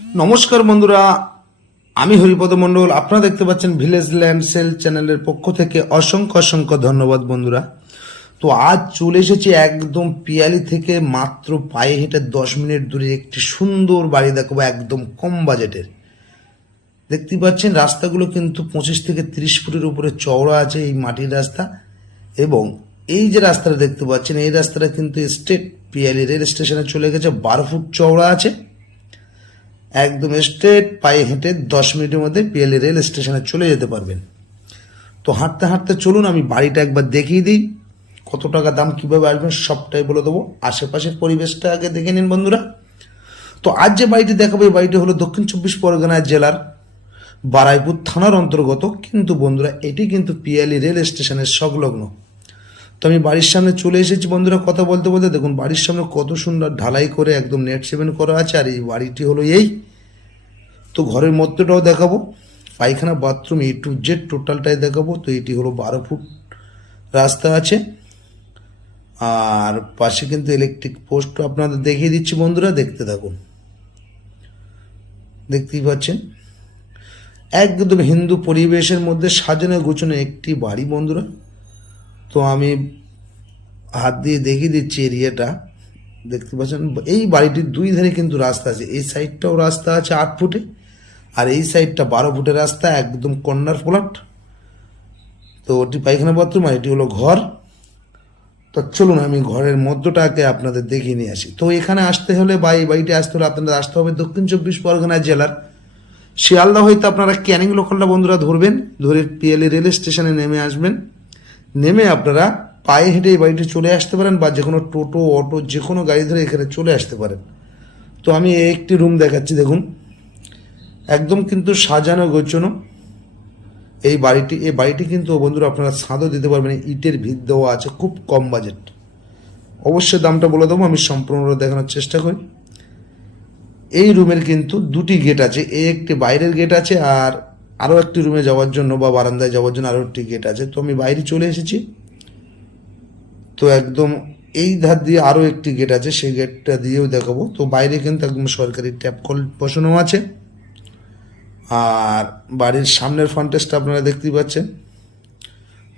নমস্কার বন্ধুরা, আমি হরিপদ মণ্ডল। আপনারা দেখতে পাচ্ছেন ভিলেজ ল্যান্ড সেল চ্যানেলের পক্ষ থেকে অসংখ্য অসংখ্য ধন্যবাদ বন্ধুরা। তো আজ চলে এসেছি একদম পিয়ালি থেকে মাত্র পায়ে হেঁটে 10 মিনিট দূরে একটি সুন্দর বাড়ি দেখাবো, একদম কম বাজেটের। দেখতে পাচ্ছেন রাস্তাগুলো কিন্তু 25 থেকে 30 ফুটের উপরে চওড়া আছে, এই মাটির রাস্তা। এবং এই যে রাস্তাটা দেখতে পাচ্ছেন, এই রাস্তাটা কিন্তু স্টেট পিয়ালি রেল স্টেশনে চলে গেছে, 12 ফুট চওড়া আছে। একদম স্ট্রেট পায়ে হেঁটে 10 মিনিটের মধ্যে পিয়ালি রেল স্টেশনে চলে যেতে পারবেন। তো হাঁটতে হাঁটতে চলুন, আমি বাড়িটা একবার দেখিয়ে দিই। কত টাকা দাম, কিভাবে আসবেন সবটাই বলে দেবো। আশেপাশের পরিবেশটা আগে দেখে নিন বন্ধুরা। তো আজ যে বাড়িটি দেখাবো, এই বাড়িটি হলো দক্ষিণ 24 পরগনা জেলার বারাইপুর থানার অন্তর্গত। কিন্তু বন্ধুরা, এটি কিন্তু পিয়ালি রেল স্টেশনের সংলগ্ন। তো আমি বাড়ির সামনে চলে এসেছি বন্ধুরা। কথা বলতে বলতে দেখুন বাড়ির সামনে কত সুন্দর ঢালাই করে একদম নেট সেভেন করা আছে। আর এই বাড়িটি হলো এই। তো ঘরের মধ্যটাও দেখাবো, পায়খানা বাথরুম A to Z টোটালটাই দেখাবো। তো এটি হলো 12 ফুট রাস্তা আছে, আর পাশে কিন্তু ইলেকট্রিক পোস্ট আপনাদের দেখিয়ে দিচ্ছি বন্ধুরা, দেখতে থাকুন। দেখতেই পাচ্ছেন একদম হিন্দু পরিবেশের মধ্যে সাজানো গোছানো একটি বাড়ি বন্ধুরা। তো আমি হাত দিয়ে দেখিয়ে দিচ্ছি এরিয়াটা। দেখতে পাচ্ছেন এই বাড়িটির দুই ধারে কিন্তু রাস্তা আছে। এই সাইডটাও রাস্তা আছে 8 ফুটে, আর এই সাইডটা 12 ফুটের রাস্তা, একদম কর্নার প্লট। তো ওটি পায়খানা বাথরুম, আর এটি হলো ঘর। তো চলুন আমি ঘরের মধ্যটাকে আপনাদের দেখিয়ে নিয়ে আসি। তো এখানে আসতে হলে বা এই বাড়িতে আসতে হলে আপনাদের আসতে হবে দক্ষিণ 24 পরগনা জেলার শিয়ালদা হইতে আপনারা ক্যানিং লোকালটা বন্ধুরা ধরবেন, ধরে পিয়ালি রেল স্টেশনে নেমে আসবেন। নেমে আপনারা পায়ে হেঁটে এই বাড়িতে চলে আসতে পারেন, বা যে কোনো টোটো অটো যে কোনো গাড়ি ধরে এখানে চলে আসতে পারেন। তো আমি একটি রুম দেখাচ্ছি, দেখুন একদম কিন্তু সাজানো গোছানো এই বাড়িটি কিন্তু বন্ধুরা আপনারা ছাদও দিতে পারবেন। ইটের ভিত দেওয়া আছে, খুব কম বাজেট। অবশ্যই দামটা বলে দেবো, আমি সম্পূর্ণ দেখানোর চেষ্টা করি। এই রুমের কিন্তু দুটি গেট আছে, এই একটি বাইরের গেট আছে, আর আরও একটি রুমে যাওয়ার জন্য বা বারান্দায় যাওয়ার জন্য আরও একটি গেট আছে। তো আমি বাইরে চলে এসেছি। তো একদম এই ধার দিয়ে আরও একটি গেট আছে, সেই গেটটা দিয়েও দেখাবো। তো বাইরে কিন্তু একদম সরকারি ট্যাপ কল বসানো আছে। আর বাড়ির সামনের ফ্রন্টেজটা আপনারা দেখতেই পাচ্ছেন।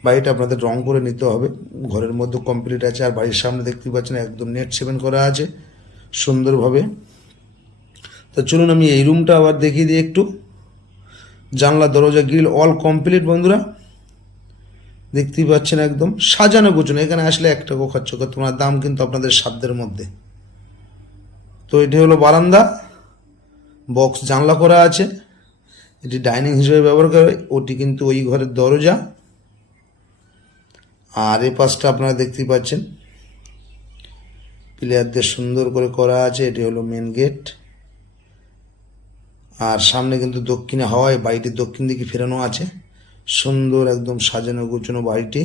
বাড়িটা আপনাদের রং করে নিতে হবে, ঘরের মধ্যে কমপ্লিট আছে। আর বাড়ির সামনে দেখতেই পাচ্ছেন একদম নেট সেভেন করা আছে সুন্দরভাবে। তো চলুন আমি এই রুমটা আবার দেখিয়ে দিই একটু। জানলা দরজা গ্রিল অল কমপ্লিট বন্ধুরা, দেখতেই পাচ্ছেন একদম সাজানো গোছানো। এখানে আসলে 1 টাকাও খরচ করতে হবে না, দাম কিন্তু আপনাদের সাধ্যের মধ্যে। তো এটি হলো বারান্দা, বক্স জানলা করা আছে। এটি ডাইনিং হিসেবে ব্যবহার করে, ওটি কিন্তু ওই ঘরের দরজা। আর এই পাশটা আপনারা দেখতেই পাচ্ছেন প্লেয়ার দিয়ে সুন্দর করে করা আছে। এটি হলো মেন গেট। আর সামনে কিন্তু দক্ষিণে হাওয়ায় বাড়িটির দক্ষিণ দিকে ফেরানো আছে, সুন্দর একদম সাজানো গোছানো বাড়িটি।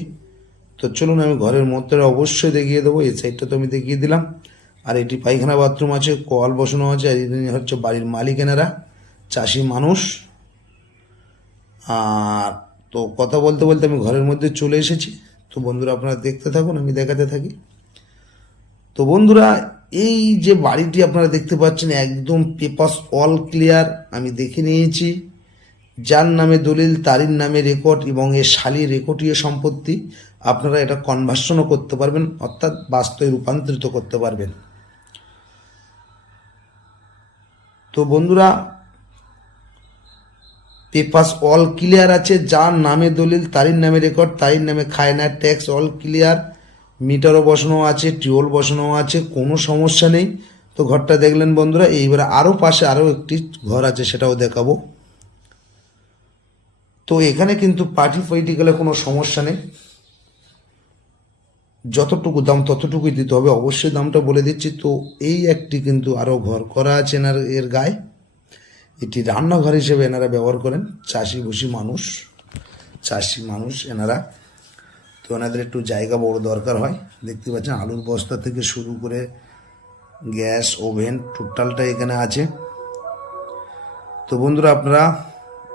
তো চলুন আমি ঘরের মধ্যে অবশ্যই দেখিয়ে দেবো। এই সাইডটা তো আমি দেখিয়ে দিলাম। আর এটি পায়খানা বাথরুম আছে, কল বসানো আছে। আর এটি হচ্ছে বাড়ির মালিকেনারা, চাষি মানুষ। আর তো কথা বলতে বলতে আমি ঘরের মধ্যে চলে এসেছি। তো বন্ধুরা আপনারা দেখতে থাকুন, আমি দেখাতে থাকি। তো বন্ধুরা, এই যে বাড়িটি আপনারা দেখতে পাচ্ছেন একদম পেপারস অল ক্লিয়ার আমি দেখে নিয়েছি। যার নামে দলিল তারই নামে রেকর্ড, এবং এর শালি রেকর্ডীয় সম্পত্তি। আপনারা এটা কনভার্সনও করতে পারবেন, অর্থাৎ বাস্তবে রূপান্তরিত করতে পারবেন। তো বন্ধুরা, পেপারস অল ক্লিয়ার আছে, যার নামে দলিল তারই নামে রেকর্ড, তারই নামে খায়না ট্যাক্স অল ক্লিয়ার। মিটারও বসানো আছে, টিউবওয়েল বসানো আছে, কোনো সমস্যা নেই। তো ঘরটা দেখলেন বন্ধুরা। এইবারে আরও পাশে আরও একটি ঘর আছে, সেটাও দেখাবো। তো এখানে কিন্তু পার্টি ফাইটি গেলে কোনো সমস্যা নেই, যতটুকু দাম ততটুকুই দিতে হবে। অবশ্যই দামটা বলে দিচ্ছি। তো এই একটি কিন্তু আরও ঘর করা আছে এর গায়ে। এটি রান্নাঘর হিসেবে এনারা ব্যবহার করেন, চাষি মানুষ এনারা। তো ওনাদের একটু জায়গা বড় দরকার হয়। দেখতে পাচ্ছেন আলুর বস্তা থেকে শুরু করে গ্যাস ওভেন টোটালটা এখানে আছে। তো বন্ধুরা, আপনারা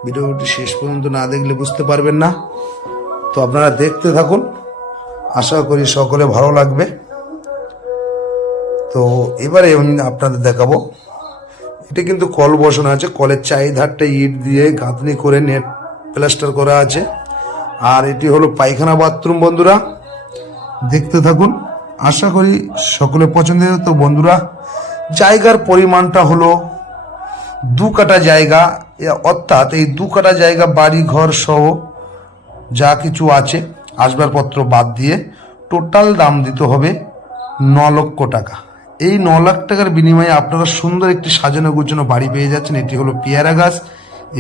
ভিডিওটি শেষ পর্যন্ত না দেখলে বুঝতে পারবেন না। তো আপনারা দেখতে থাকুন, আশা করি সকলে ভালো লাগবে। তো এবারে আমি আপনাদের দেখাবো এটা কিন্তু কল বসানো আছে, কলের চারিধারটা ইট দিয়ে গাঁথনি করে নেট প্লাস্টার করা আছে। আর এটি হলো পায়খানা বাথরুম বন্ধুরা, দেখতে থাকুন, আশা করি সকলে পছন্দের। তো বন্ধুরা, জায়গার পরিমাণটা হলো 2 কাঠা জায়গা, অর্থাৎ এই 2 কাঠা জায়গা বাড়ি ঘর সহ যা কিছু আছে আসবাবপত্র বাদ দিয়ে টোটাল দাম দিতে হবে 9 লক্ষ টাকা। এই 9 লাখ টাকার বিনিময়ে আপনারা সুন্দর একটি সাজানো গুছানো বাড়ি পেয়ে যাচ্ছেন। এটি হলো পেয়ারা গাছ,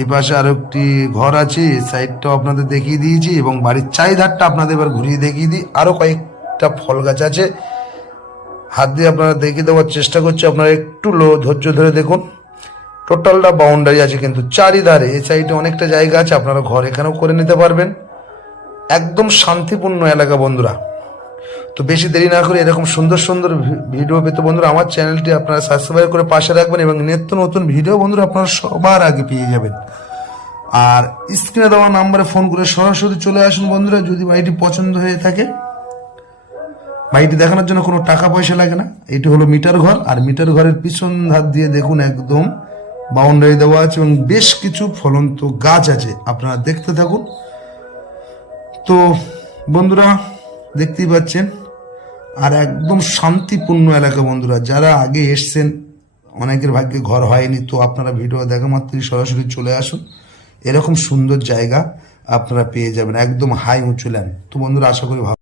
এই পাশে আরো একটি ঘর আছে, এই সাইডটাও আপনাদের দেখিয়ে দিয়েছি, এবং বাড়ির চারিধারটা আপনাদের এবার ঘুরিয়ে দেখিয়ে দিই। আরো কয়েকটা ফল গাছ আছে, হাত দিয়ে আপনারা দেখিয়ে দেওয়ার চেষ্টা করছি, আপনারা একটু ধৈর্য ধরে দেখুন। টোটালটা বাউন্ডারি আছে কিন্তু চারিধারে, এই সাইডে অনেকটা জায়গা আছে, আপনারা ঘর এখানেও করে নিতে পারবেন। একদম শান্তিপূর্ণ এলাকা বন্ধুরা। তো বেশি দেরি না করে এরকম সুন্দর সুন্দর ভিডিও পেতে বন্ধুরা আমার চ্যানেলটি আপনারা সাবস্ক্রাইব করে পাশে রাখবেন, এবং নিত্য নতুন ভিডিও বন্ধুরা আপনারা সবার আগে পেয়ে যাবেন। আর স্ক্রিনে দেওয়া নাম্বারে ফোন করে সরাসরি চলে আসুন বন্ধুরা, যদি বাড়িটি পছন্দ হয়ে থাকে। বাড়িটি দেখানোর জন্য কোনো টাকা পয়সা লাগে না। এটি হলো মিটার ঘর, আর মিটার ঘরের পিছন ধার দিয়ে দেখুন একদম বাউন্ডারি দেওয়া আছে, এবং বেশ কিছু ফলন্ত গাছ আছে, আপনারা দেখতে থাকুন। তো বন্ধুরা দেখতেই পাচ্ছেন, আর একদম শান্তিপূর্ণ এলাকা বন্ধুরা। যারা আগে এসছেন, অনেকের ভাগ্যে ঘর হয়নি, তো আপনারা ভিডিও দেখা মাত্রই সরাসরি চলে আসুন, এরকম সুন্দর জায়গা আপনারা পেয়ে যাবেন, একদম হাই উঁচু ল্যান্ড। তো বন্ধুরা আশা করি ভালো।